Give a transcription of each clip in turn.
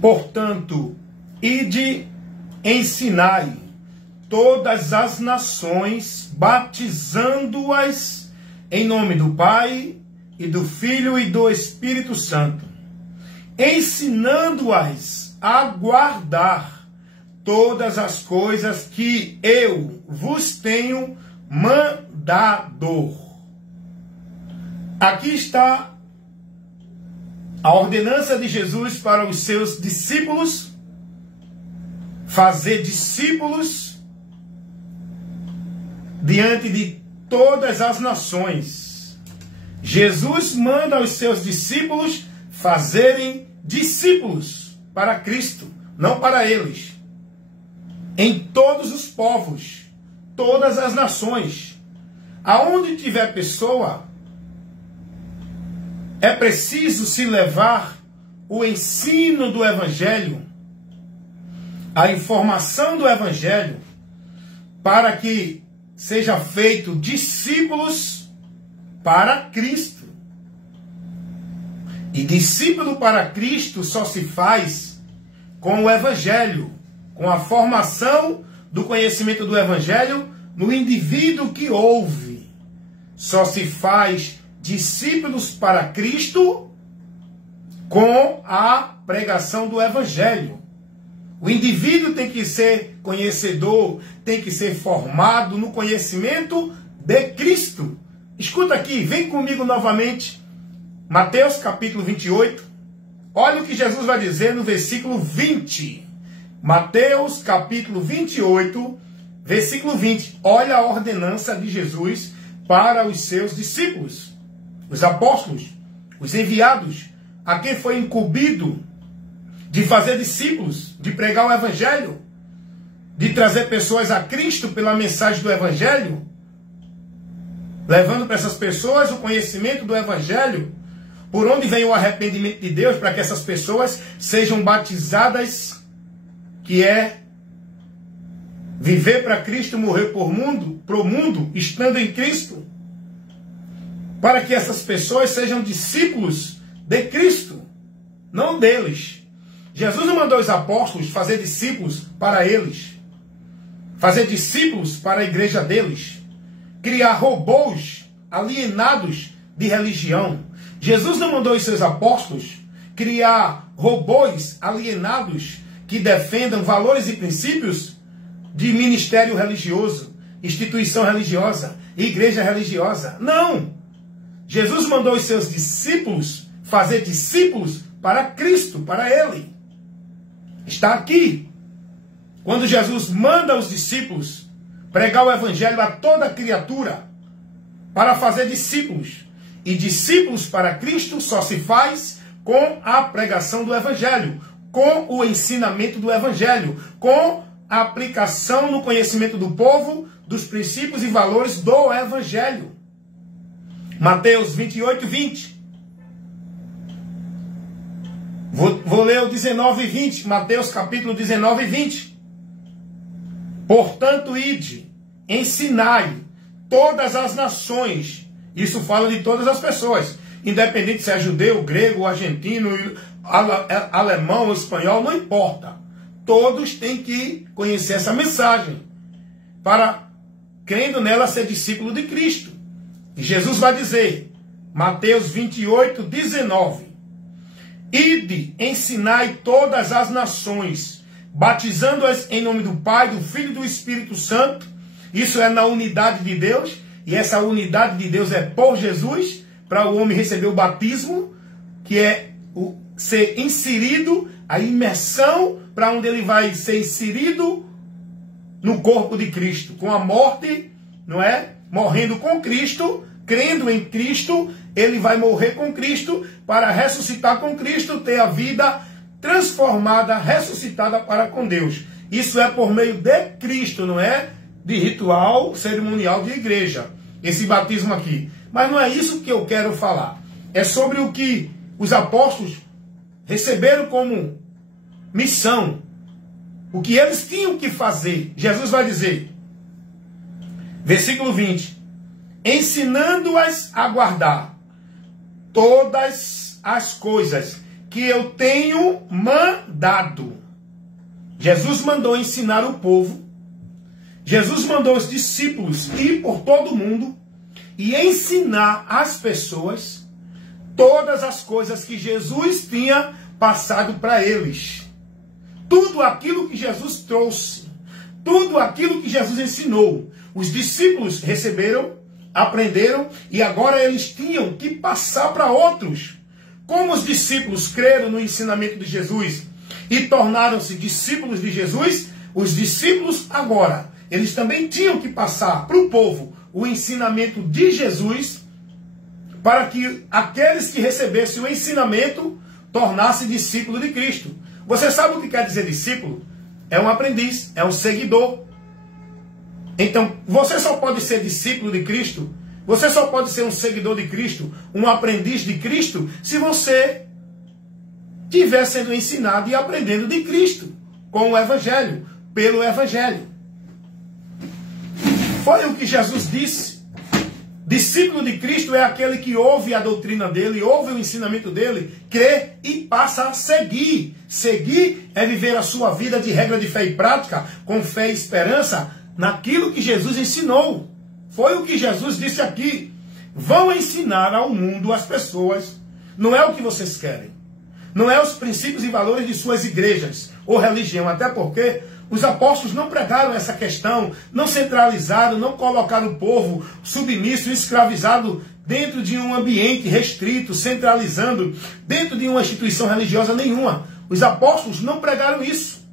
Portanto, ide, ensinai todas as nações, batizando-as em nome do Pai, e do Filho e do Espírito Santo, ensinando-as a guardar todas as coisas que eu vos tenho mandado. Aqui está a ordenança de Jesus para os seus discípulos, fazer discípulos diante de todas as nações. Jesus manda aos seus discípulos fazerem discípulos para Cristo, não para eles, em todos os povos, todas as nações. Aonde tiver pessoa, é preciso se levar o ensino do Evangelho, a informação do Evangelho, para que seja feito discípulos para Cristo. E discípulo para Cristo só se faz com o Evangelho, com a formação do conhecimento do Evangelho no indivíduo que ouve. Só se faz discípulos para Cristo com a pregação do Evangelho. O indivíduo tem que ser conhecedor, tem que ser formado no conhecimento de Cristo. Escuta aqui, vem comigo novamente, Mateus capítulo 28. Olha o que Jesus vai dizer no versículo 20. Mateus capítulo 28, versículo 20. Olha a ordenança de Jesus para os seus discípulos, os apóstolos, os enviados, a quem foi incumbido de fazer discípulos, de pregar o Evangelho, de trazer pessoas a Cristo pela mensagem do Evangelho, levando para essas pessoas o conhecimento do Evangelho, por onde vem o arrependimento de Deus, para que essas pessoas sejam batizadas, que é viver para Cristo, morrer pro mundo, estando em Cristo, para que essas pessoas sejam discípulos de Cristo, não deles. Jesus não mandou os apóstolos fazer discípulos para eles, fazer discípulos para a igreja deles, criar robôs alienados de religião. Jesus não mandou os seus apóstolos criar robôs alienados que defendam valores e princípios de ministério religioso, instituição religiosa, igreja religiosa. Não! Jesus mandou os seus discípulos fazer discípulos para Cristo, para Ele. Está aqui. Quando Jesus manda os discípulos pregar o Evangelho a toda criatura para fazer discípulos. E discípulos para Cristo só se faz com a pregação do Evangelho, com o ensinamento do Evangelho, com a aplicação no conhecimento do povo dos princípios e valores do Evangelho. Mateus 28, 20. Vou ler o 19 e 20. Mateus capítulo 19 e 20. Portanto, ide, ensinai todas as nações. Isso fala de todas as pessoas, independente se é judeu, grego, argentino, alemão, espanhol, não importa. Todos têm que conhecer essa mensagem para, crendo nela, ser discípulo de Cristo. E Jesus vai dizer, Mateus 28, 19, ide, ensinai todas as nações, batizando-as em nome do Pai, do Filho e do Espírito Santo. Isso é na unidade de Deus. E essa unidade de Deus é por Jesus, para o homem receber o batismo, que é ser inserido, a imersão, para onde ele vai ser inserido no corpo de Cristo, com a morte, não é? Morrendo com Cristo, crendo em Cristo, ele vai morrer com Cristo, para ressuscitar com Cristo, ter a vida transformada, ressuscitada para com Deus. Isso é por meio de Cristo, não é de ritual cerimonial de igreja, esse batismo aqui. Mas não é isso que eu quero falar. É sobre o que os apóstolos receberam como missão, o que eles tinham que fazer. Jesus vai dizer, versículo 20, ensinando-as a guardar todas as coisas que eu tenho mandado. Jesus mandou ensinar o povo. Jesus mandou os discípulos ir por todo o mundo e ensinar às pessoas todas as coisas que Jesus tinha passado para eles. Tudo aquilo que Jesus trouxe, tudo aquilo que Jesus ensinou. Os discípulos receberam, aprenderam e agora eles tinham que passar para outros. Como os discípulos creram no ensinamento de Jesus e tornaram-se discípulos de Jesus, os discípulos agora, eles também tinham que passar para o povo o ensinamento de Jesus, para que aqueles que recebessem o ensinamento tornassem discípulo de Cristo. Você sabe o que quer dizer discípulo? É um aprendiz, é um seguidor. Então, você só pode ser discípulo de Cristo, você só pode ser um seguidor de Cristo, um aprendiz de Cristo, se você estiver sendo ensinado e aprendendo de Cristo, com o Evangelho, pelo Evangelho. Foi o que Jesus disse. Discípulo de Cristo é aquele que ouve a doutrina dele, ouve o ensinamento dele, crê e passa a seguir. Seguir é viver a sua vida de regra de fé e prática, com fé e esperança, naquilo que Jesus ensinou. Foi o que Jesus disse aqui. Vão ensinar ao mundo, às pessoas. Não é o que vocês querem. Não é os princípios e valores de suas igrejas ou religião. Até porque os apóstolos não pregaram essa questão, não centralizaram, não colocaram o povo submisso, escravizado dentro de um ambiente restrito, centralizando dentro de uma instituição religiosa nenhuma. Os apóstolos não pregaram isso.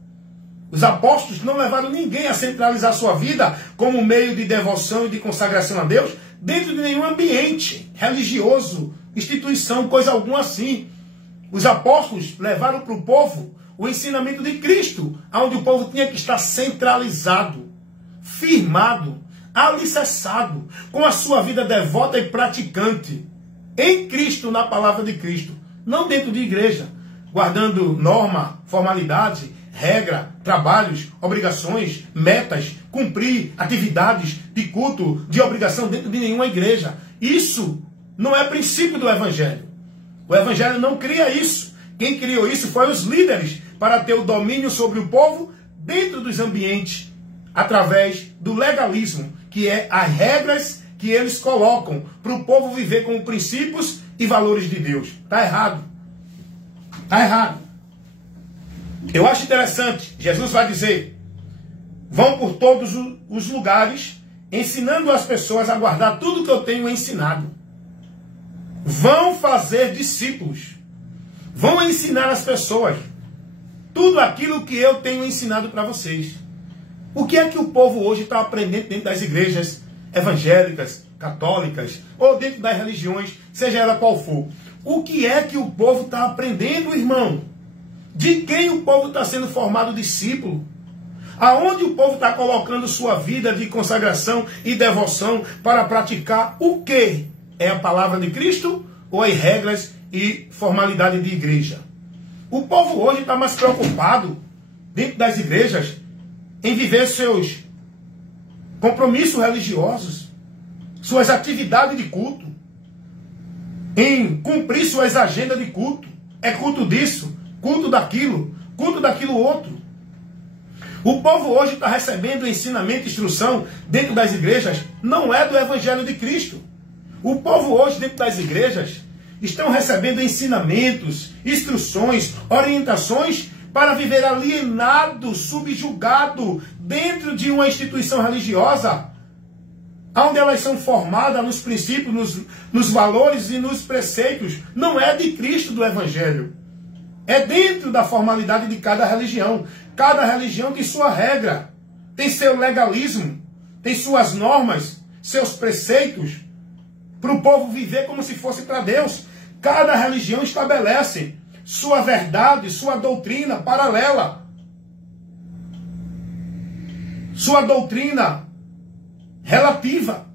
Os apóstolos não levaram ninguém a centralizar sua vida como meio de devoção e de consagração a Deus dentro de nenhum ambiente religioso, instituição, coisa alguma assim. Os apóstolos levaram para o povo o ensinamento de Cristo, onde o povo tinha que estar centralizado, firmado, alicerçado, com a sua vida devota e praticante, em Cristo, na palavra de Cristo, não dentro de igreja, guardando norma, formalidade, regra, trabalhos, obrigações, metas, cumprir atividades de culto, de obrigação dentro de nenhuma igreja. Isso não é princípio do Evangelho. O Evangelho não cria isso. Quem criou isso foi os líderes, para ter o domínio sobre o povo dentro dos ambientes, através do legalismo, que é as regras que eles colocam para o povo viver com princípios e valores de Deus. Está errado. Está errado. Eu acho interessante, Jesus vai dizer, vão por todos os lugares, ensinando as pessoas a guardar tudo que eu tenho ensinado. Vão fazer discípulos. Vão ensinar as pessoas tudo aquilo que eu tenho ensinado para vocês. O que é que o povo hoje está aprendendo dentro das igrejas evangélicas, católicas, ou dentro das religiões, seja ela qual for? O que é que o povo está aprendendo, irmão? De quem o povo está sendo formado discípulo? Aonde o povo está colocando sua vida de consagração e devoção para praticar o quê? É a palavra de Cristo ou as regras e formalidade de igreja? O povo hoje está mais preocupado, dentro das igrejas, em viver seus compromissos religiosos, suas atividades de culto, em cumprir suas agendas de culto. É culto disso, culto daquilo outro. O povo hoje está recebendo ensinamento e instrução dentro das igrejas, não é do Evangelho de Cristo. O povo hoje dentro das igrejas estão recebendo ensinamentos, instruções, orientações para viver alienado, subjugado dentro de uma instituição religiosa, onde elas são formadas nos princípios, nos valores e nos preceitos. Não é de Cristo do Evangelho. É dentro da formalidade de cada religião. Cada religião tem sua regra, tem seu legalismo, tem suas normas, seus preceitos, para o povo viver como se fosse para Deus. Cada religião estabelece sua verdade, sua doutrina paralela, sua doutrina relativa.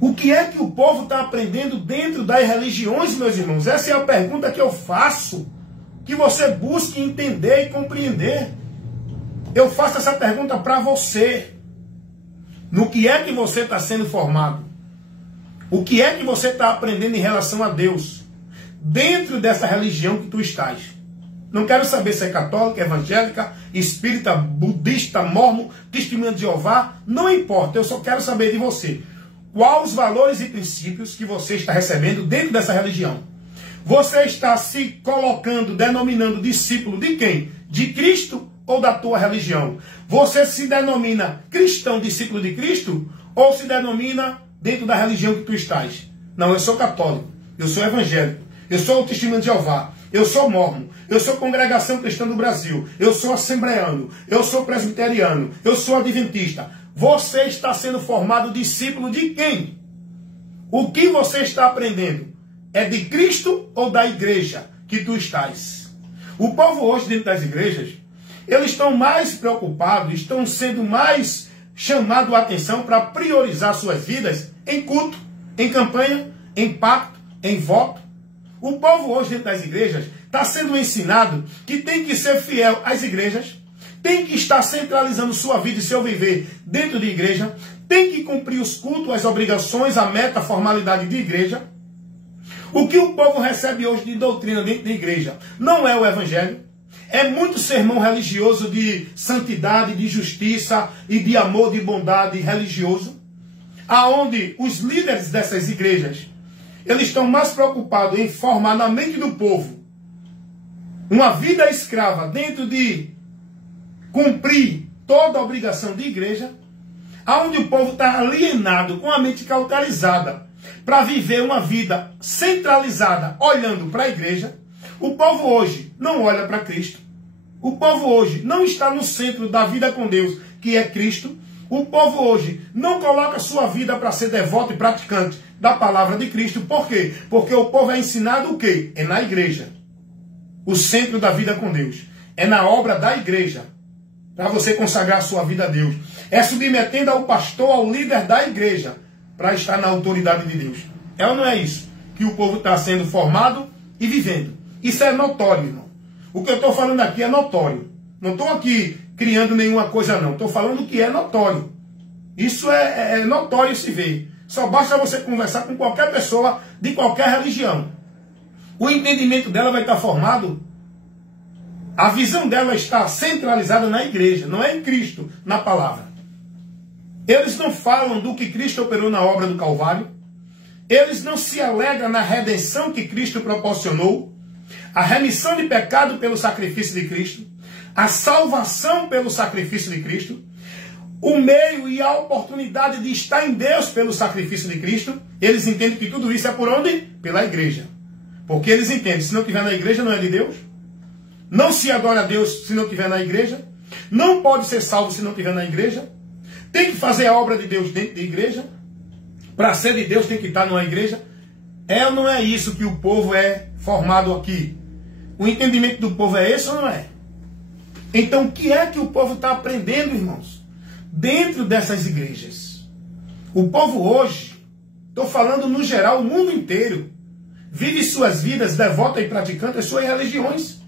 O que é que o povo está aprendendo dentro das religiões, meus irmãos? Essa é a pergunta que eu faço, que você busque entender e compreender. Eu faço essa pergunta para você. No que é que você está sendo formado? O que é que você está aprendendo em relação a Deus? dentro dessa religião que tu estás. Não quero saber se é católica, evangélica, espírita, budista, mormon, testemunha de Jeová. Não importa, eu só quero saber de você. Quais os valores e princípios que você está recebendo dentro dessa religião? Você está se colocando, denominando discípulo de quem? De Cristo ou da tua religião? Você se denomina cristão, discípulo de Cristo? Ou se denomina dentro da religião que tu estás? Não, eu sou católico, eu sou evangélico, eu sou o testemunho de Jeová, eu sou mormon, eu sou congregação cristã do Brasil, eu sou assembleano, eu sou presbiteriano, eu sou adventista. Você está sendo formado discípulo de quem? O que você está aprendendo? É de Cristo ou da igreja que tu estás? O povo hoje dentro das igrejas, eles estão mais preocupados, estão sendo mais chamados a atenção para priorizar suas vidas em culto, em campanha, em pacto, em voto. O povo hoje dentro das igrejas está sendo ensinado que tem que ser fiel às igrejas, tem que estar centralizando sua vida e seu viver dentro de igreja, tem que cumprir os cultos, as obrigações, a meta, a formalidade de igreja. O que o povo recebe hoje de doutrina dentro da igreja não é o evangelho. É muito sermão religioso de santidade, de justiça e de amor, de bondade religioso, aonde os líderes dessas igrejas, eles estão mais preocupados em formar na mente do povo uma vida escrava dentro de cumprir toda a obrigação de igreja, aonde o povo está alienado, com a mente cauterizada, para viver uma vida centralizada, olhando para a igreja. O povo hoje não olha para Cristo. O povo hoje não está no centro da vida com Deus, que é Cristo. O povo hoje não coloca sua vida para ser devoto e praticante da palavra de Cristo. Por quê? Porque o povo é ensinado o quê? É na igreja. O centro da vida com Deus. É na obra da igreja. Para você consagrar a sua vida a Deus. É submetendo ao pastor, ao líder da igreja, para estar na autoridade de Deus. É ou não é isso que o povo está sendo formado e vivendo? Isso é notório, irmão. O que eu estou falando aqui é notório. Não estou aqui criando nenhuma coisa, não. Estou falando o que é notório. Isso é notório se ver. Só basta você conversar com qualquer pessoa de qualquer religião. O entendimento dela vai estar formado. A visão dela está centralizada na igreja, não é em Cristo, na palavra. Eles não falam do que Cristo operou na obra do Calvário. Eles não se alegram na redenção que Cristo proporcionou. A remissão de pecado pelo sacrifício de Cristo. A salvação pelo sacrifício de Cristo. O meio e a oportunidade de estar em Deus pelo sacrifício de Cristo. Eles entendem que tudo isso é por onde? Pela igreja. Porque eles entendem, se não estiver na igreja não é de Deus. Não se adora a Deus se não estiver na igreja. Não pode ser salvo se não estiver na igreja. Tem que fazer a obra de Deus dentro da igreja. Para ser de Deus tem que estar numa igreja. É ou não é isso que o povo é formado aqui? O entendimento do povo é esse ou não é? Então o que é que o povo está aprendendo, irmãos? Dentro dessas igrejas. O povo hoje, estou falando no geral, o mundo inteiro, vive suas vidas devota e praticante as suas religiões.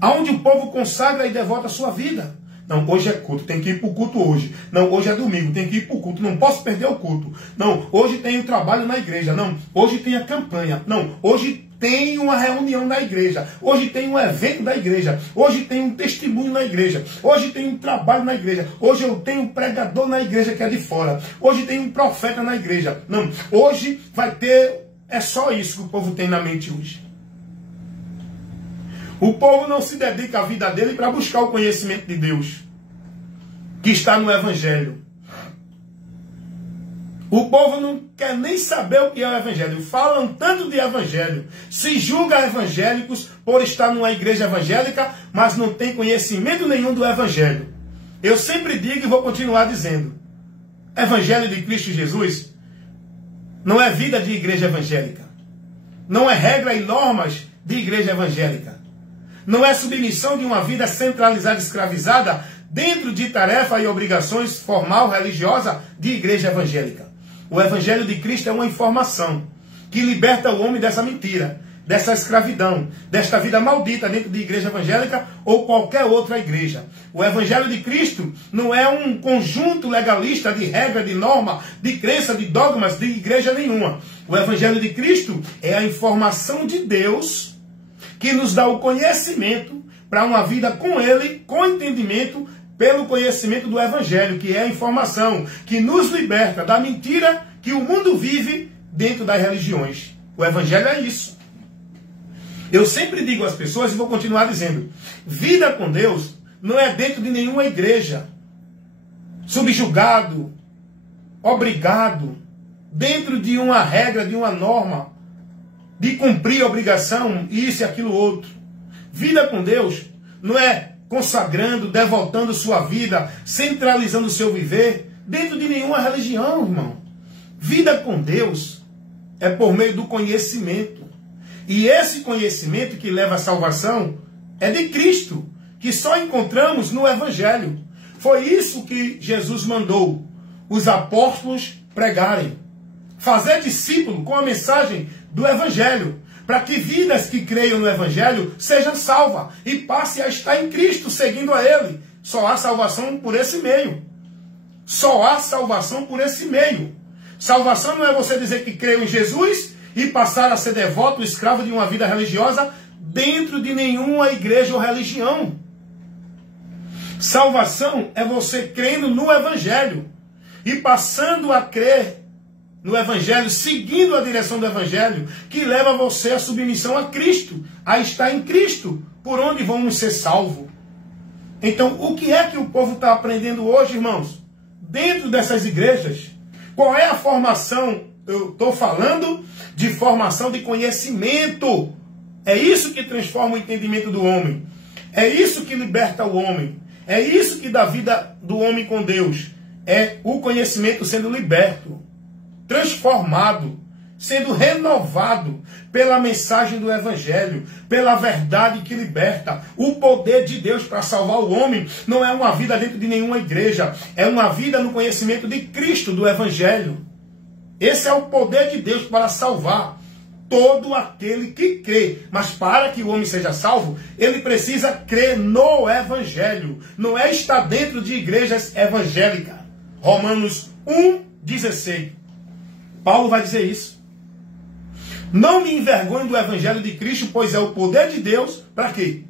Aonde o povo consagra e devota a sua vida. Não, hoje é culto, tem que ir para o culto hoje. Não, hoje é domingo, tem que ir para o culto. Não posso perder o culto. Não, hoje tem o trabalho na igreja. Não, hoje tem a campanha. Não, hoje tem uma reunião na igreja. Hoje tem um evento da igreja. Hoje tem um testemunho na igreja. Hoje tem um trabalho na igreja. Hoje eu tenho um pregador na igreja que é de fora. Hoje tem um profeta na igreja. Não, hoje vai ter... É só isso que o povo tem na mente hoje. O povo não se dedica à vida dele para buscar o conhecimento de Deus, que está no Evangelho. O povo não quer nem saber o que é o Evangelho. Falam tanto de Evangelho, se julga evangélicos por estar numa igreja evangélica, mas não tem conhecimento nenhum do Evangelho. Eu sempre digo e vou continuar dizendo. Evangelho de Cristo Jesus não é vida de igreja evangélica. Não é regra e normas de igreja evangélica. Não é submissão de uma vida centralizada, escravizada, dentro de tarefa e obrigações formal, religiosa, de igreja evangélica. O Evangelho de Cristo é uma informação que liberta o homem dessa mentira, dessa escravidão, desta vida maldita dentro de igreja evangélica ou qualquer outra igreja. O Evangelho de Cristo não é um conjunto legalista de regra, de norma, de crença, de dogmas de igreja nenhuma. O Evangelho de Cristo é a informação de Deus que nos dá o conhecimento para uma vida com Ele, com entendimento, pelo conhecimento do Evangelho, que é a informação que nos liberta da mentira que o mundo vive dentro das religiões. O Evangelho é isso. Eu sempre digo às pessoas, e vou continuar dizendo, vida com Deus não é dentro de nenhuma igreja, subjugado, obrigado, dentro de uma regra, de uma norma, de cumprir a obrigação, isso e aquilo outro. Vida com Deus não é consagrando, devotando sua vida, centralizando o seu viver dentro de nenhuma religião, irmão. Vida com Deus é por meio do conhecimento. E esse conhecimento que leva à salvação é de Cristo, que só encontramos no Evangelho. Foi isso que Jesus mandou os apóstolos pregarem. Fazer discípulo com a mensagem do Evangelho, para que vidas que creiam no Evangelho sejam salvas e passem a estar em Cristo, seguindo a Ele. Só há salvação por esse meio. Só há salvação por esse meio. Salvação não é você dizer que creu em Jesus e passar a ser devoto, escravo de uma vida religiosa dentro de nenhuma igreja ou religião. Salvação é você crendo no Evangelho e passando a crer no Evangelho, seguindo a direção do Evangelho, que leva você à submissão a Cristo, a estar em Cristo, por onde vamos ser salvos. Então, o que é que o povo está aprendendo hoje, irmãos? Dentro dessas igrejas, qual é a formação? Eu estou falando de formação de conhecimento. É isso que transforma o entendimento do homem. É isso que liberta o homem. É isso que dá vida do homem com Deus. É o conhecimento sendo liberto, transformado, sendo renovado pela mensagem do Evangelho, pela verdade que liberta. O poder de Deus para salvar o homem não é uma vida dentro de nenhuma igreja, é uma vida no conhecimento de Cristo, do Evangelho. Esse é o poder de Deus para salvar todo aquele que crê. Mas para que o homem seja salvo, ele precisa crer no Evangelho. Não é estar dentro de igrejas evangélicas. Romanos 1,16. Paulo vai dizer isso. Não me envergonhe do Evangelho de Cristo, pois é o poder de Deus. Para quê?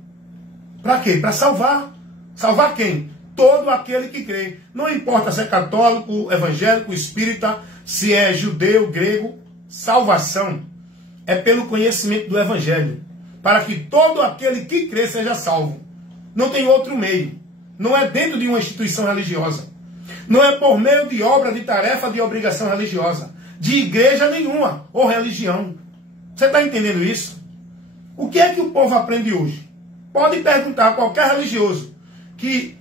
Para quê? Para salvar. Salvar quem? Todo aquele que crê. Não importa se é católico, evangélico, espírita, se é judeu, grego. Salvação é pelo conhecimento do Evangelho. Para que todo aquele que crê seja salvo. Não tem outro meio. Não é dentro de uma instituição religiosa. Não é por meio de obra, de tarefa, de obrigação religiosa. De igreja nenhuma ou religião. Você está entendendo isso? O que é que o povo aprende hoje? Pode perguntar a qualquer religioso que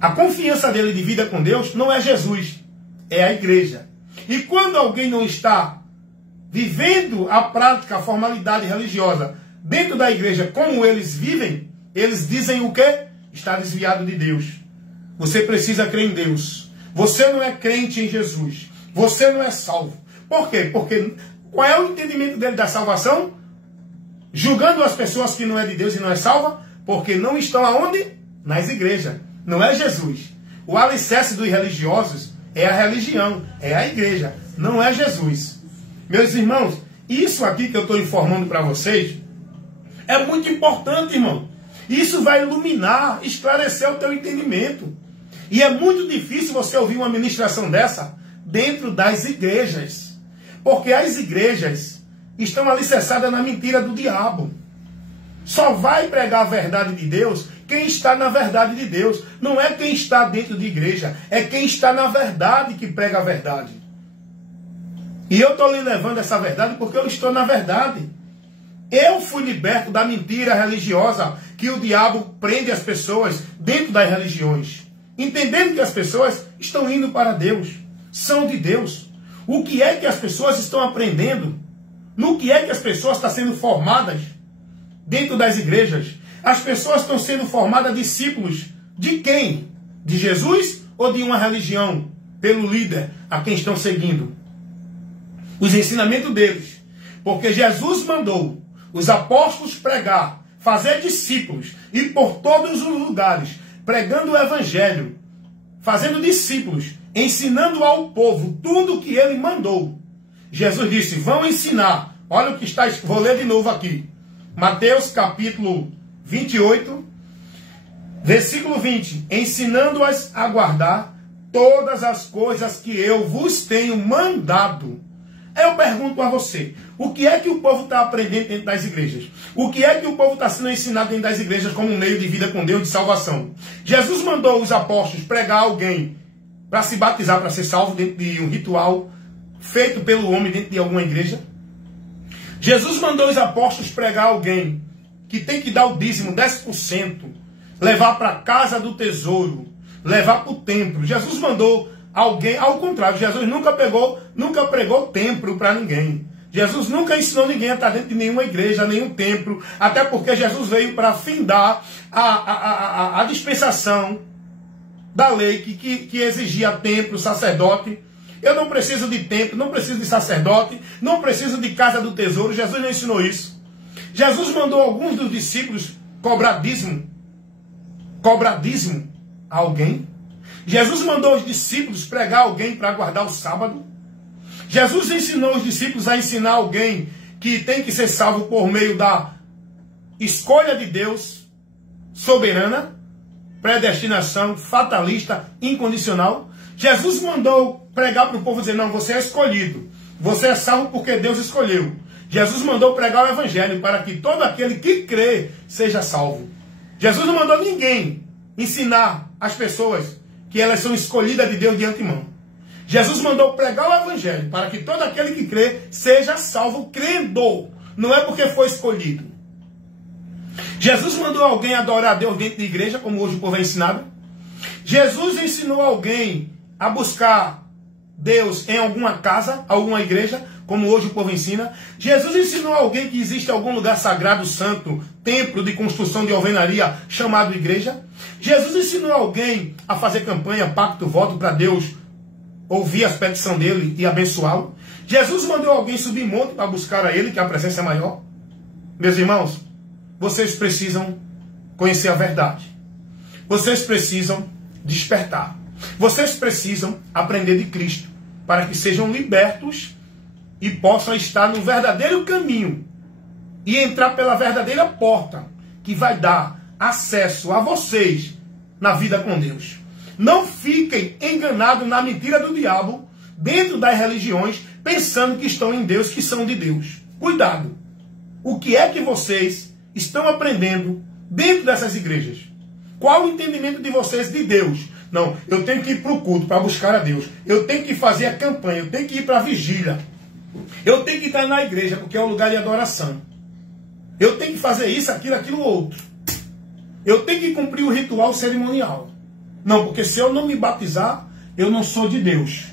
a confiança dele de vida com Deus não é Jesus, é a igreja. E quando alguém não está vivendo a prática, a formalidade religiosa dentro da igreja como eles vivem, eles dizem o quê? Está desviado de Deus. Você precisa crer em Deus. Você não é crente em Jesus. Você não é salvo. Por quê? Porque qual é o entendimento dele da salvação? Julgando as pessoas que não é de Deus e não é salva, porque não estão aonde? Nas igrejas. Não é Jesus. O alicerce dos religiosos é a religião, é a igreja, não é Jesus. Meus irmãos, isso aqui que eu estou informando para vocês é muito importante, irmão. Isso vai iluminar, esclarecer o teu entendimento. E é muito difícil você ouvir uma ministração dessa dentro das igrejas. Porque as igrejas estão alicerçadas na mentira do diabo. Só vai pregar a verdade de Deus quem está na verdade de Deus. Não é quem está dentro de igreja, é quem está na verdade que prega a verdade. E eu estou lhe levando essa verdade porque eu estou na verdade. Eu fui liberto da mentira religiosa que o diabo prende as pessoas dentro das religiões. Entendendo que as pessoas estão indo para Deus, são de Deus. O que é que as pessoas estão aprendendo? No que é que as pessoas estão sendo formadas dentro das igrejas? As pessoas estão sendo formadas discípulos de quem? De Jesus ou de uma religião? Pelo líder a quem estão seguindo. Os ensinamentos deles. Porque Jesus mandou os apóstolos pregar, fazer discípulos, ir por todos os lugares, pregando o evangelho, fazendo discípulos, ensinando ao povo tudo o que ele mandou. Jesus disse, vão ensinar. Olha o que está, vou ler de novo aqui. Mateus capítulo 28, versículo 20. Ensinando-as a guardar todas as coisas que eu vos tenho mandado. Eu pergunto a você, o que é que o povo está aprendendo dentro das igrejas? O que é que o povo está sendo ensinado dentro das igrejas como um meio de vida com Deus, de salvação? Jesus mandou os apóstolos pregar alguém para se batizar, para ser salvo dentro de um ritual feito pelo homem dentro de alguma igreja? Jesus mandou os apóstolos pregar alguém que tem que dar o dízimo, 10%, levar para a casa do tesouro, levar para o templo. Jesus mandou alguém, ao contrário, Jesus nunca pregou templo para ninguém. Jesus nunca ensinou ninguém a estar dentro de nenhuma igreja, nenhum templo, até porque Jesus veio para findar a dispensação da lei que exigia templo, sacerdote. Eu não preciso de templo, não preciso de sacerdote, não preciso de casa do tesouro. Jesus não ensinou isso. Jesus mandou alguns dos discípulos cobrar dízimo a alguém. Jesus mandou os discípulos pregar alguém para guardar o sábado. Jesus ensinou os discípulos a ensinar alguém que tem que ser salvo por meio da escolha de Deus soberana, predestinação, fatalista, incondicional. Jesus mandou pregar para o povo dizer, não, você é escolhido. Você é salvo porque Deus escolheu. Jesus mandou pregar o evangelho para que todo aquele que crê seja salvo. Jesus não mandou ninguém ensinar as pessoas que elas são escolhidas de Deus de antemão. Jesus mandou pregar o evangelho para que todo aquele que crê seja salvo crendo. Não é porque foi escolhido. Jesus mandou alguém adorar a Deus dentro da igreja, como hoje o povo é ensinado. Jesus ensinou alguém a buscar Deus em alguma casa, alguma igreja, como hoje o povo ensina. Jesus ensinou alguém que existe algum lugar sagrado, santo, templo de construção de alvenaria chamado igreja. Jesus ensinou alguém a fazer campanha, pacto, voto para Deus ouvir as petições dele e abençoá-lo. Jesus mandou alguém subir monte para buscar a ele, que a presença é maior. Meus irmãos, vocês precisam conhecer a verdade. Vocês precisam despertar. Vocês precisam aprender de Cristo para que sejam libertos e possam estar no verdadeiro caminho e entrar pela verdadeira porta que vai dar acesso a vocês na vida com Deus. Não fiquem enganados na mentira do diabo dentro das religiões, pensando que estão em Deus, que são de Deus. Cuidado! O que é que vocês estão aprendendo dentro dessas igrejas? Qual o entendimento de vocês de Deus? Não, eu tenho que ir para o culto para buscar a Deus. Eu tenho que fazer a campanha, eu tenho que ir para a vigília. Eu tenho que estar na igreja, porque é um lugar de adoração. Eu tenho que fazer isso, aquilo, outro. Eu tenho que cumprir o ritual cerimonial. Não, porque se eu não me batizar, eu não sou de Deus.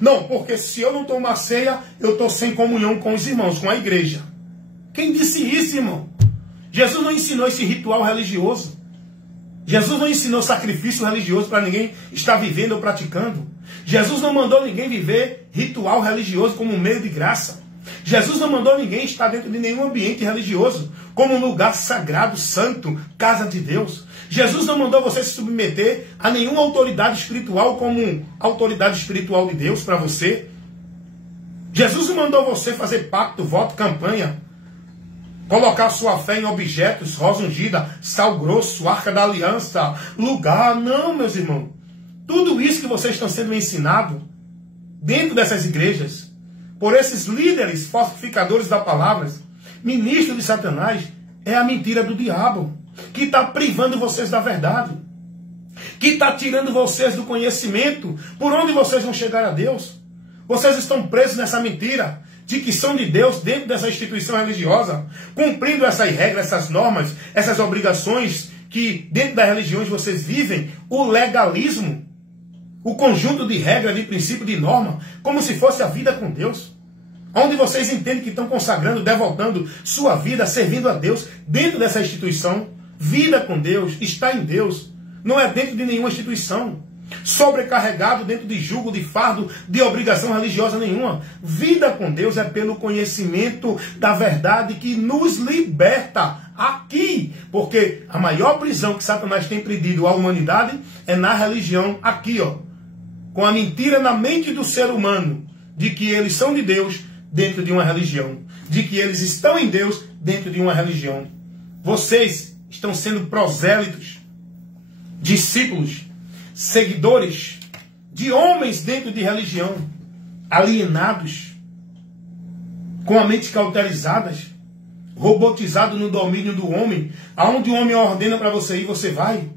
Não, porque se eu não tomar ceia, eu estou sem comunhão com os irmãos, com a igreja. Quem disse isso, irmão? Jesus não ensinou esse ritual religioso. Jesus não ensinou sacrifício religioso para ninguém estar vivendo ou praticando. Jesus não mandou ninguém viver ritual religioso como um meio de graça. Jesus não mandou ninguém estar dentro de nenhum ambiente religioso como um lugar sagrado, santo, casa de Deus. Jesus não mandou você se submeter a nenhuma autoridade espiritual como autoridade espiritual de Deus para você. Jesus não mandou você fazer pacto, voto, campanha, colocar sua fé em objetos, rosa ungida, sal grosso, arca da aliança, lugar. Não, meus irmãos. Tudo isso que vocês estão sendo ensinados dentro dessas igrejas, por esses líderes falsificadores da palavra, ministros de Satanás, é a mentira do diabo, que está privando vocês da verdade, que está tirando vocês do conhecimento, por onde vocês vão chegar a Deus. Vocês estão presos nessa mentira de que são de Deus dentro dessa instituição religiosa, cumprindo essas regras, essas normas, essas obrigações que dentro das religiões vocês vivem, o legalismo, o conjunto de regras, de princípio, de norma, como se fosse a vida com Deus. Onde vocês entendem que estão consagrando, devotando sua vida, servindo a Deus dentro dessa instituição. Vida com Deus, está em Deus, não é dentro de nenhuma instituição. sobrecarregado dentro de jugo, de fardo, de obrigação religiosa nenhuma. Vida com Deus é pelo conhecimento da verdade que nos liberta aqui. Porque a maior prisão que Satanás tem prendido à humanidade é na religião aqui, ó. Com a mentira na mente do ser humano de que eles são de Deus dentro de uma religião. De que eles estão em Deus dentro de uma religião. Vocês estão sendo prosélitos, discípulos, seguidores de homens dentro de religião, alienados, com a mente cauterizadas, robotizado no domínio do homem, aonde o homem ordena para você ir, você vai.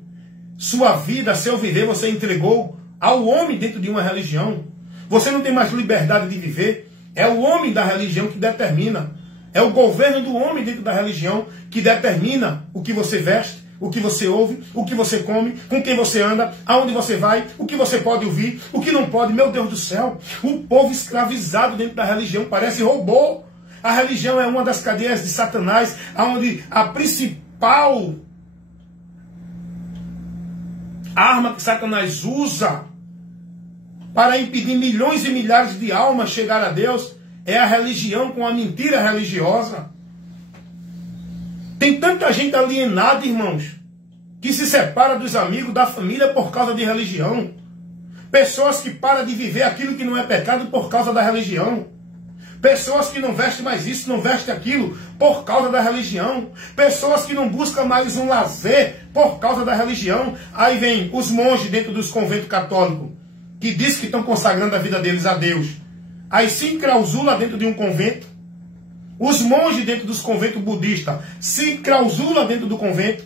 Sua vida, seu viver, você entregou ao homem dentro de uma religião. Você não tem mais liberdade de viver. É o homem da religião que determina. É o governo do homem dentro da religião que determina o que você veste, o que você ouve, o que você come, com quem você anda, aonde você vai, o que você pode ouvir, o que não pode. Meu Deus do céu, o povo escravizado dentro da religião parece robô. A religião é uma das cadeias de Satanás, onde a principal arma que Satanás usa para impedir milhões e milhares de almas chegar a Deus é a religião com a mentira religiosa. Tem tanta gente alienada, irmãos, que se separa dos amigos, da família por causa de religião. Pessoas que param de viver aquilo que não é pecado por causa da religião. Pessoas que não vestem mais isso, não vestem aquilo por causa da religião. Pessoas que não buscam mais um lazer por causa da religião. Aí vem os monges dentro dos conventos católicos, que diz que estão consagrando a vida deles a Deus. Aí se enclausula dentro de um convento. Os monges dentro dos conventos budistas se enclausula dentro do convento.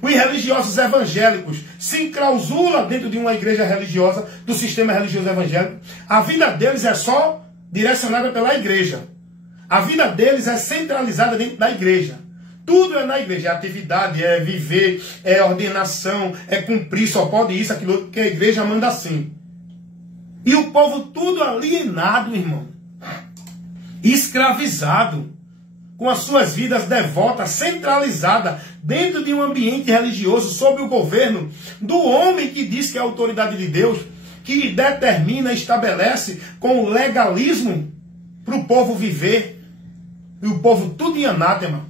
Os religiosos evangélicos se enclausula dentro de uma igreja religiosa, do sistema religioso evangélico. A vida deles é só direcionada pela igreja. A vida deles é centralizada dentro da igreja. Tudo é na igreja. É atividade, é viver, é ordenação, é cumprir, só pode isso, aquilo que a igreja manda assim. E o povo tudo alienado, irmão. Escravizado. Com as suas vidas devotas, centralizadas dentro de um ambiente religioso, sob o governo do homem que diz que é a autoridade de Deus, que determina, estabelece com o legalismo para o povo viver. E o povo tudo em anátema,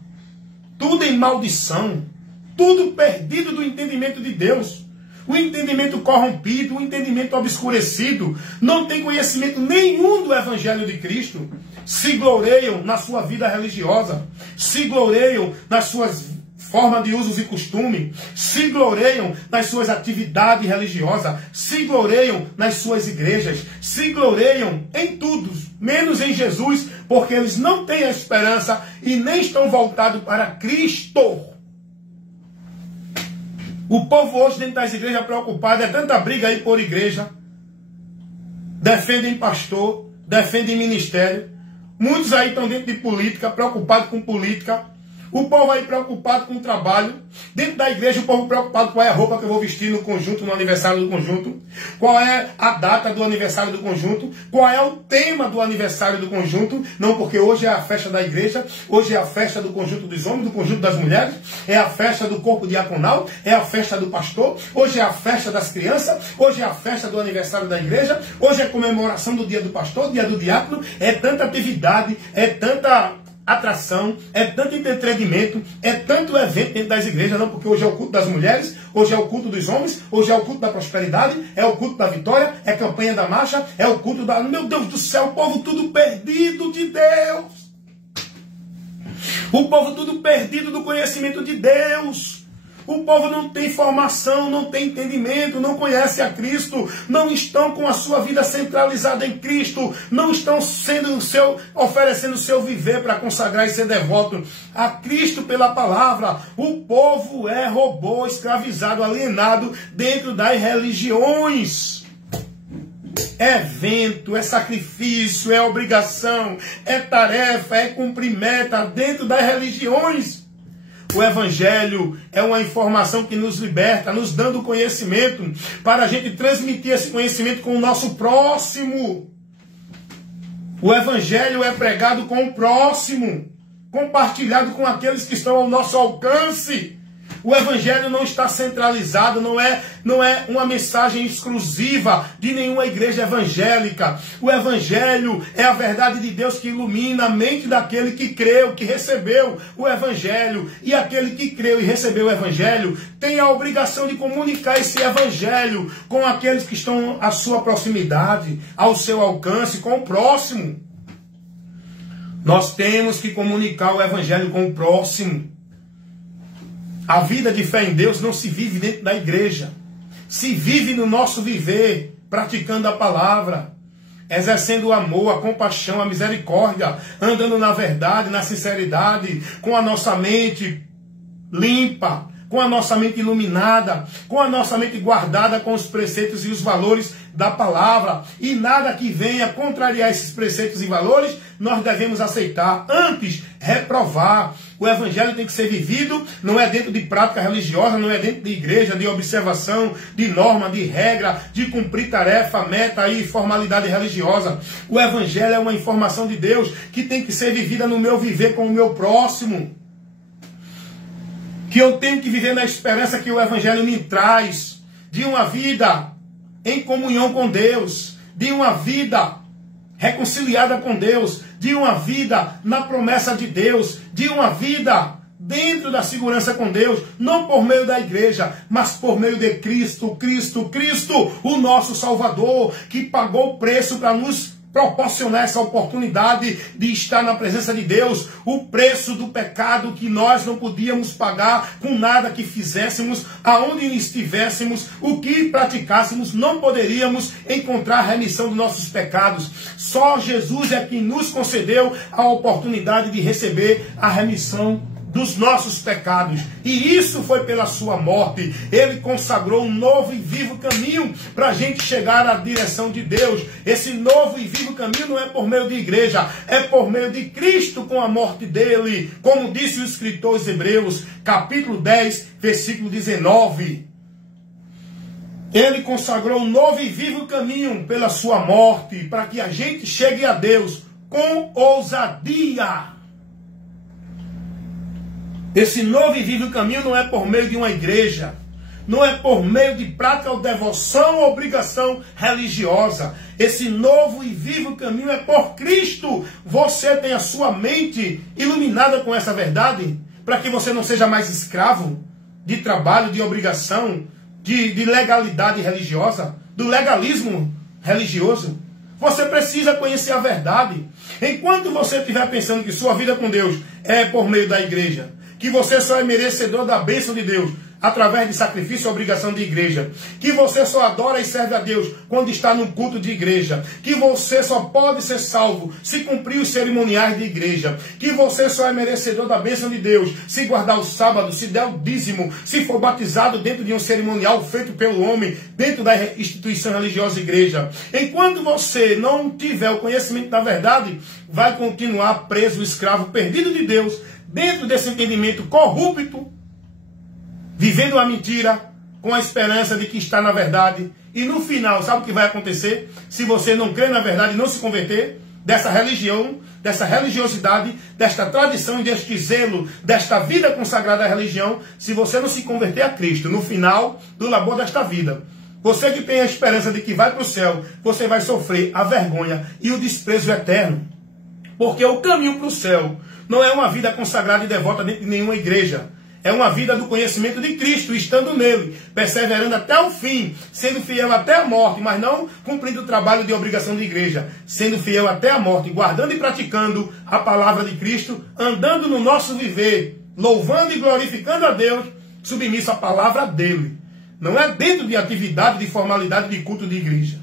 tudo em maldição, tudo perdido do entendimento de Deus. O entendimento corrompido, o entendimento obscurecido, não tem conhecimento nenhum do Evangelho de Cristo. Se gloriam na sua vida religiosa, se gloriam nas suas formas de usos e costumes, se gloriam nas suas atividades religiosas, se gloriam nas suas igrejas, se gloriam em tudo, menos em Jesus, porque eles não têm a esperança e nem estão voltados para Cristo. O povo hoje dentro das igrejas preocupado, é tanta briga aí por igreja, defendem pastor, defendem ministério. Muitos aí estão dentro de política, preocupados com política. O povo aí preocupado com o trabalho. Dentro da igreja, o povo preocupado qual é a roupa que eu vou vestir no conjunto, no aniversário do conjunto. Qual é a data do aniversário do conjunto. Qual é o tema do aniversário do conjunto. Não, porque hoje é a festa da igreja. Hoje é a festa do conjunto dos homens, do conjunto das mulheres. É a festa do corpo diaconal. É a festa do pastor. Hoje é a festa das crianças. Hoje é a festa do aniversário da igreja. Hoje é a comemoração do dia do pastor, dia do diácono. É tanta atividade, é tanta atração, é tanto entretenimento, é tanto evento dentro das igrejas, não, porque hoje é o culto das mulheres, hoje é o culto dos homens, hoje é o culto da prosperidade, é o culto da vitória, é a campanha da marcha, é o culto da... Meu Deus do céu, o povo tudo perdido de Deus. O povo tudo perdido do conhecimento de Deus. O povo não tem formação, não tem entendimento, não conhece a Cristo, não estão com a sua vida centralizada em Cristo, não estão oferecendo o seu viver para consagrar e ser devoto a Cristo pela palavra. O povo é robô, escravizado, alienado dentro das religiões. É evento, é sacrifício, é obrigação, é tarefa, é cumprir meta dentro das religiões. O Evangelho é uma informação que nos liberta, nos dando conhecimento, para a gente transmitir esse conhecimento com o nosso próximo. O Evangelho é pregado com o próximo, compartilhado com aqueles que estão ao nosso alcance. O evangelho não está centralizado, não é uma mensagem exclusiva de nenhuma igreja evangélica. O evangelho é a verdade de Deus que ilumina a mente daquele que creu, que recebeu o evangelho. E aquele que creu e recebeu o evangelho tem a obrigação de comunicar esse evangelho com aqueles que estão à sua proximidade, ao seu alcance, com o próximo. Nós temos que comunicar o evangelho com o próximo. A vida de fé em Deus não se vive dentro da igreja. Se vive no nosso viver, praticando a palavra, exercendo o amor, a compaixão, a misericórdia, andando na verdade, na sinceridade, com a nossa mente limpa, com a nossa mente iluminada, com a nossa mente guardada com os preceitos e os valores da palavra. E nada que venha contrariar esses preceitos e valores, nós devemos aceitar. Antes, reprovar. O evangelho tem que ser vivido, não é dentro de prática religiosa, não é dentro de igreja, de observação, de norma, de regra, de cumprir tarefa, meta e formalidade religiosa. O evangelho é uma informação de Deus que tem que ser vivida no meu viver com o meu próximo. Que eu tenho que viver na esperança que o evangelho me traz, de uma vida em comunhão com Deus, de uma vida reconciliada com Deus, de uma vida na promessa de Deus, de uma vida dentro da segurança com Deus, não por meio da igreja, mas por meio de Cristo, o nosso Salvador, que pagou o preço para nos proporcionar essa oportunidade de estar na presença de Deus, o preço do pecado que nós não podíamos pagar com nada que fizéssemos, aonde estivéssemos, o que praticássemos, não poderíamos encontrar remissão dos nossos pecados. Só Jesus é quem nos concedeu a oportunidade de receber a remissão dos nossos pecados, e isso foi pela sua morte. Ele consagrou um novo e vivo caminho para a gente chegar à direção de Deus. Esse novo e vivo caminho não é por meio de igreja, é por meio de Cristo com a morte dele, como disse o escritor aos Hebreus, capítulo 10, versículo 19. Ele consagrou um novo e vivo caminho pela sua morte, para que a gente chegue a Deus com ousadia. Esse novo e vivo caminho não é por meio de uma igreja, não é por meio de prática ou devoção ou obrigação religiosa. Esse novo e vivo caminho é por Cristo. Você tem a sua mente iluminada com essa verdade, para que você não seja mais escravo de trabalho, de obrigação, de legalidade religiosa, do legalismo religioso. Você precisa conhecer a verdade. Enquanto você estiver pensando que sua vida com Deus é por meio da igreja, que você só é merecedor da bênção de Deus através de sacrifício e obrigação de igreja, que você só adora e serve a Deus quando está num culto de igreja, que você só pode ser salvo se cumprir os cerimoniais de igreja, que você só é merecedor da bênção de Deus se guardar o sábado, se der o dízimo, se for batizado dentro de um cerimonial feito pelo homem, dentro da instituição religiosa igreja. Enquanto você não tiver o conhecimento da verdade, vai continuar preso, escravo, perdido de Deus, dentro desse entendimento corrupto, vivendo a mentira, com a esperança de que está na verdade. E no final, sabe o que vai acontecer? Se você não crê na verdade e não se converter, dessa religião, dessa religiosidade, desta tradição e deste zelo, desta vida consagrada à religião, se você não se converter a Cristo, no final do labor desta vida, você que tem a esperança de que vai para o céu, você vai sofrer a vergonha e o desprezo eterno. Porque o caminho para o céu não é uma vida consagrada e devota dentro de nenhuma igreja. É uma vida do conhecimento de Cristo, estando nele, perseverando até o fim, sendo fiel até a morte, mas não cumprindo o trabalho de obrigação de igreja, sendo fiel até a morte, guardando e praticando a palavra de Cristo, andando no nosso viver, louvando e glorificando a Deus, submisso à palavra dele. Não é dentro de atividade, de formalidade, de culto de igreja.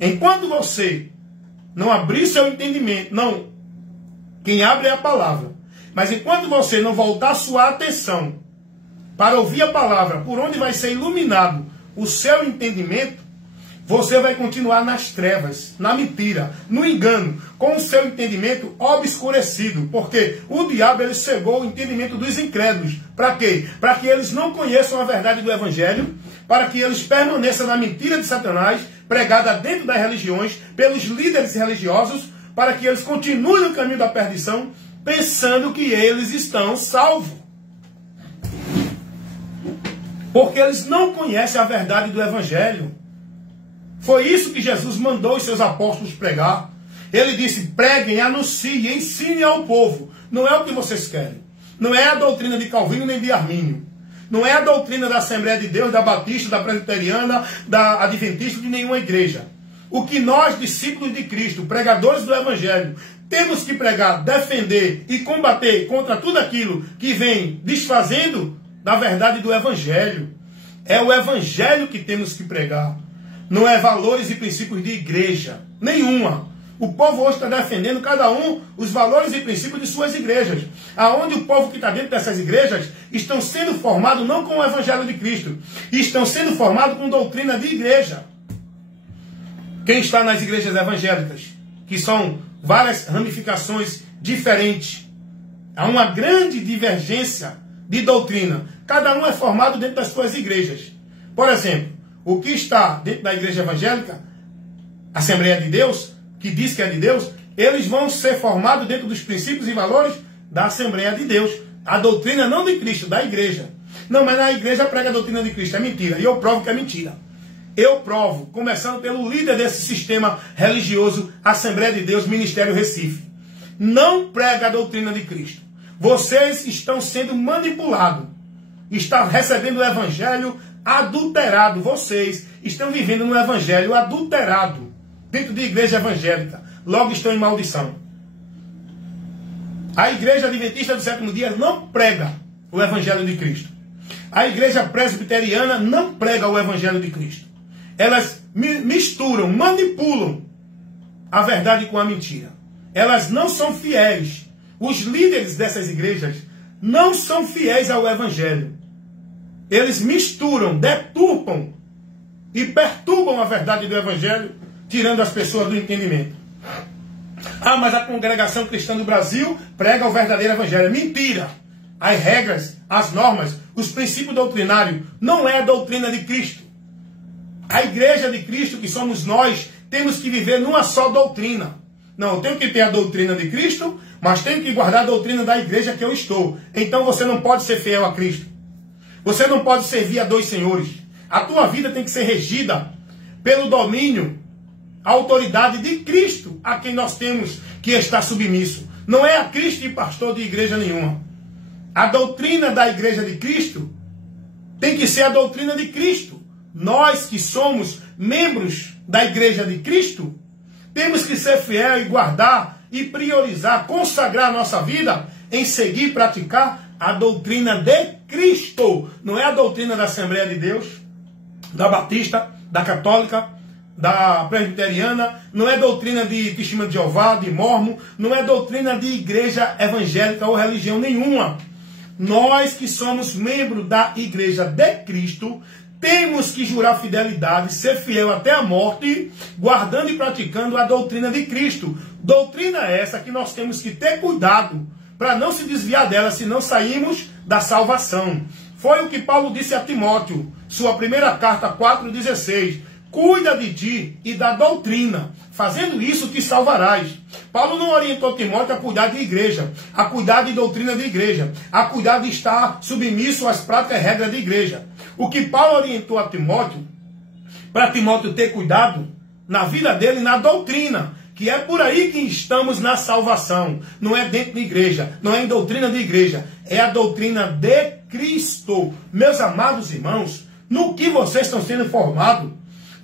Enquanto você não abrir seu entendimento, não, quem abre é a palavra. Mas enquanto você não voltar sua atenção para ouvir a palavra, por onde vai ser iluminado o seu entendimento, você vai continuar nas trevas, na mentira, no engano, com o seu entendimento obscurecido. Porque o diabo ele cegou o entendimento dos incrédulos. Para quê? Para que eles não conheçam a verdade do Evangelho, para que eles permaneçam na mentira de Satanás, pregada dentro das religiões, pelos líderes religiosos, para que eles continuem no caminho da perdição, pensando que eles estão salvos. Porque eles não conhecem a verdade do Evangelho. Foi isso que Jesus mandou os seus apóstolos pregar. Ele disse: preguem, anunciem, ensinem ao povo. Não é o que vocês querem. Não é a doutrina de Calvino nem de Armínio. Não é a doutrina da Assembleia de Deus, da Batista, da Presbiteriana, da Adventista, de nenhuma igreja. O que nós, discípulos de Cristo, pregadores do Evangelho, temos que pregar, defender e combater contra tudo aquilo que vem desfazendo da verdade do Evangelho. É o Evangelho que temos que pregar. Não é valores e princípios de igreja. Nenhuma. O povo hoje está defendendo cada um os valores e princípios de suas igrejas. Aonde o povo que está dentro dessas igrejas estão sendo formados não com o Evangelho de Cristo. Estão sendo formados com doutrina de igreja. Quem está nas igrejas evangélicas, que são várias ramificações diferentes, há uma grande divergência de doutrina. Cada um é formado dentro das suas igrejas. Por exemplo, o que está dentro da igreja evangélica, Assembleia de Deus, que diz que é de Deus, eles vão ser formados dentro dos princípios e valores da Assembleia de Deus. A doutrina não de Cristo, da igreja. Não, mas na igreja prega a doutrina de Cristo. É mentira. E eu provo que é mentira. Eu provo, começando pelo líder desse sistema religioso, Assembleia de Deus, Ministério Recife. Não prega a doutrina de Cristo. Vocês estão sendo manipulados. Estão recebendo o evangelho adulterado. Vocês estão vivendo no evangelho adulterado. Dentro de igreja evangélica. Logo estão em maldição. A igreja adventista do sétimo dia não prega o evangelho de Cristo. A igreja presbiteriana não prega o evangelho de Cristo. Elas misturam, manipulam a verdade com a mentira. Elas não são fiéis. Os líderes dessas igrejas não são fiéis ao evangelho. Eles misturam, deturpam e perturbam a verdade do evangelho, tirando as pessoas do entendimento. Ah, mas a congregação cristã do Brasil prega o verdadeiro evangelho. Mentira! As regras, as normas, os princípios doutrinários não é a doutrina de Cristo. A igreja de Cristo, que somos nós, temos que viver numa só doutrina. Não, eu tenho que ter a doutrina de Cristo, mas tenho que guardar a doutrina da igreja que eu estou. Então você não pode ser fiel a Cristo. Você não pode servir a dois senhores. A tua vida tem que ser regida pelo domínio, a autoridade de Cristo, a quem nós temos que estar submisso. Não é a Cristo e pastor de igreja nenhuma. A doutrina da igreja de Cristo tem que ser a doutrina de Cristo. Nós que somos membros da igreja de Cristo, temos que ser fiel e guardar e priorizar, consagrar a nossa vida em seguir e praticar a doutrina de Cristo. Não é a doutrina da Assembleia de Deus, da Batista, da Católica, da Presbiteriana, não é doutrina de Testemunho de Jeová, de Mormon, não é doutrina de igreja evangélica ou religião nenhuma. Nós que somos membros da igreja de Cristo, temos que jurar fidelidade, ser fiel até a morte, guardando e praticando a doutrina de Cristo. Doutrina essa que nós temos que ter cuidado para não se desviar dela, se não sairmos da salvação. Foi o que Paulo disse a Timóteo, sua primeira carta 4,16. Cuida de ti e da doutrina. Fazendo isso te salvarás. Paulo não orientou Timóteo a cuidar de igreja, a cuidar de doutrina de igreja, a cuidar de estar submisso às práticas e regras de igreja. O que Paulo orientou a Timóteo, para Timóteo ter cuidado na vida dele, na doutrina, que é por aí que estamos na salvação. Não é dentro de igreja, não é em doutrina de igreja, é a doutrina de Cristo. Meus amados irmãos, no que vocês estão sendo formados,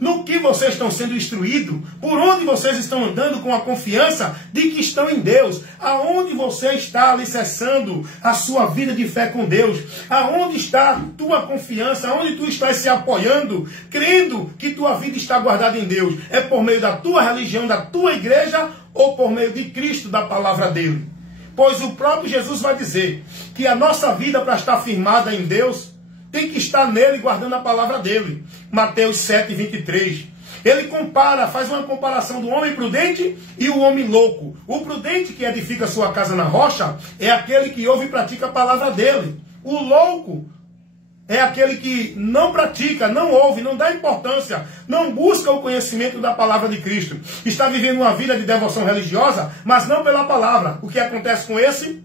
no que vocês estão sendo instruídos, por onde vocês estão andando com a confiança de que estão em Deus, aonde você está alicerçando a sua vida de fé com Deus, aonde está a tua confiança, aonde tu estás se apoiando, crendo que tua vida está guardada em Deus, é por meio da tua religião, da tua igreja, ou por meio de Cristo, da palavra dele? Pois o próprio Jesus vai dizer que a nossa vida, para estar firmada em Deus, tem que estar nele, guardando a palavra dele. Mateus 7,23. Ele compara, faz uma comparação do homem prudente e o homem louco. O prudente, que edifica sua casa na rocha, é aquele que ouve e pratica a palavra dele. O louco é aquele que não pratica, não ouve, não dá importância, não busca o conhecimento da palavra de Cristo. Está vivendo uma vida de devoção religiosa, mas não pela palavra. O que acontece com esse?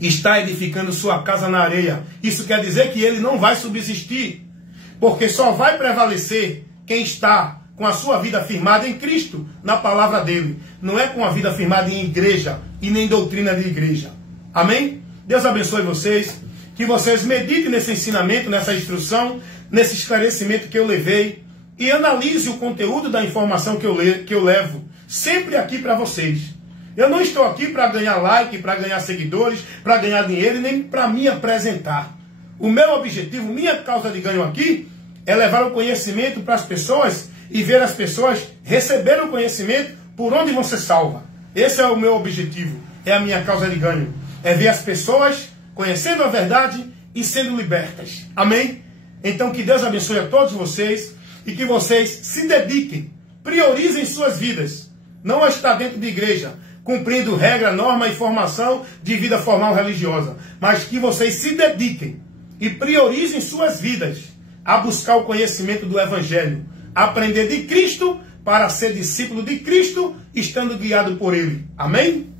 está edificando sua casa na areia. Isso quer dizer que ele não vai subsistir, porque só vai prevalecer quem está com a sua vida firmada em Cristo, na palavra dele. Não é com a vida firmada em igreja e nem doutrina de igreja. Amém? Deus abençoe vocês, que vocês meditem nesse ensinamento, nessa instrução, nesse esclarecimento que eu levei, e analise o conteúdo da informação que eu levo, sempre aqui para vocês. Eu não estou aqui para ganhar like, para ganhar seguidores, para ganhar dinheiro, nem para me apresentar. O meu objetivo, minha causa de ganho aqui, é levar o conhecimento para as pessoas e ver as pessoas receber o conhecimento por onde vão ser salvas. Esse é o meu objetivo, é a minha causa de ganho. É ver as pessoas conhecendo a verdade e sendo libertas. Amém? Então que Deus abençoe a todos vocês e que vocês se dediquem, priorizem suas vidas. Não é estar dentro de igreja, cumprindo regra, norma e formação de vida formal religiosa, mas que vocês se dediquem e priorizem suas vidas a buscar o conhecimento do Evangelho, aprender de Cristo para ser discípulo de Cristo, estando guiado por Ele. Amém?